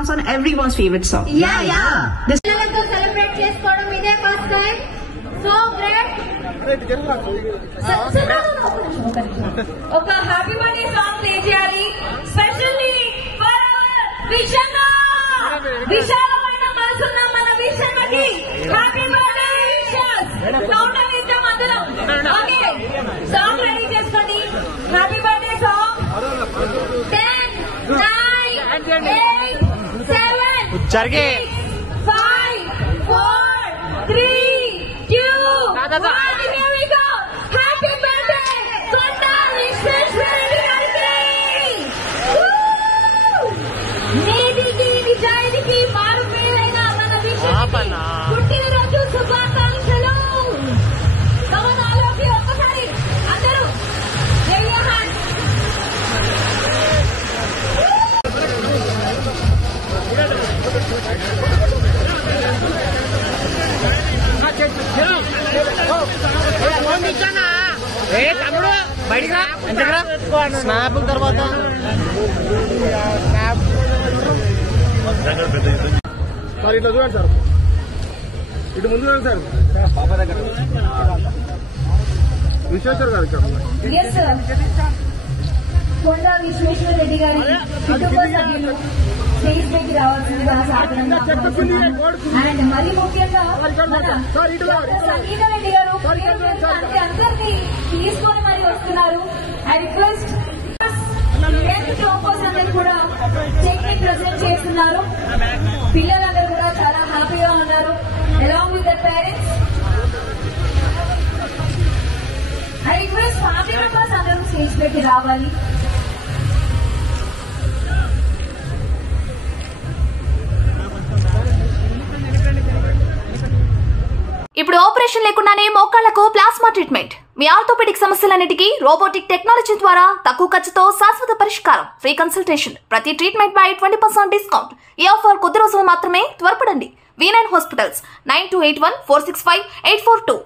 pass on everyone's favorite song. Yeah. This celebrate చేసుకోవడం ఇదే first time. So great. ఒక happy birthday song play చేయాలి specially for విషన్న విశాలమైన మనసున్న మన విషన్నకి హ్యాపీ బర్త్డే విషెస్. కౌంటర్ ఇద్దాం అందరం. ఓకే సాంగ్ రెడీ చేసుకోండి. హ్యాపీ బర్త్డే సాంగ్ 10 9 8 7 జరిగే 5 4 3 2 1. Here we go. Happy birthday Konda Vishweshwari gariki. నీతికి నిజాయితీకి మారు పేరైన మన విషయాన్ని పుట్టినరోజు శుభాకాంక్షలు. గమనాలోకి ఒక్కసారి అందరూ raise your hands. తమ్ముడు బయటికి స్నాప్ తర్వాత సార్ ఇట్లా చూడండి సార్, ఇటు ముందు చూడండి సార్. విశ్వేశ్వర్ గారు ఇక్కడ Yes, sir. కొండా విశ్వేశ్వర రెడ్డి గారి కుటుంబ సభ్యులు స్టేజ్ పైకి రావాల్సిందిగా సాధారణంగా అండ్ మరీ ముఖ్యంగా సంగీత రెడ్డి గారు అందరినీ తీసుకొని మరి వస్తున్నారు. ఐ రిక్వెస్ట్ కోసం అందరూ కూడా టెక్నిక్ ప్రజెంట్ చేస్తున్నారు. పిల్లలందరూ కూడా చాలా హ్యాపీగా ఉన్నారు along with their parents. I request family members అందరూ స్టేజ్ పైకి రావాలి. ఇప్పుడు ఆపరేషన్ లేకుండానే మోకాళ్లకు ప్లాస్మా ట్రీట్మెంట్. మీ ఆర్థోపెడిక్ సమస్యలన్నిటికీ రోబోటిక్ టెక్నాలజీ ద్వారా తక్కువ ఖర్చుతో శాశ్వత పరిష్కారం. Free consultation. ప్రతి ట్రీట్మెంట్ పై 20% డిస్కౌంట్. ఈ ఆఫర్ కొద్ది రోజులు మాత్రమే. త్వరపడండి. V9 hospitals 9281 465 842.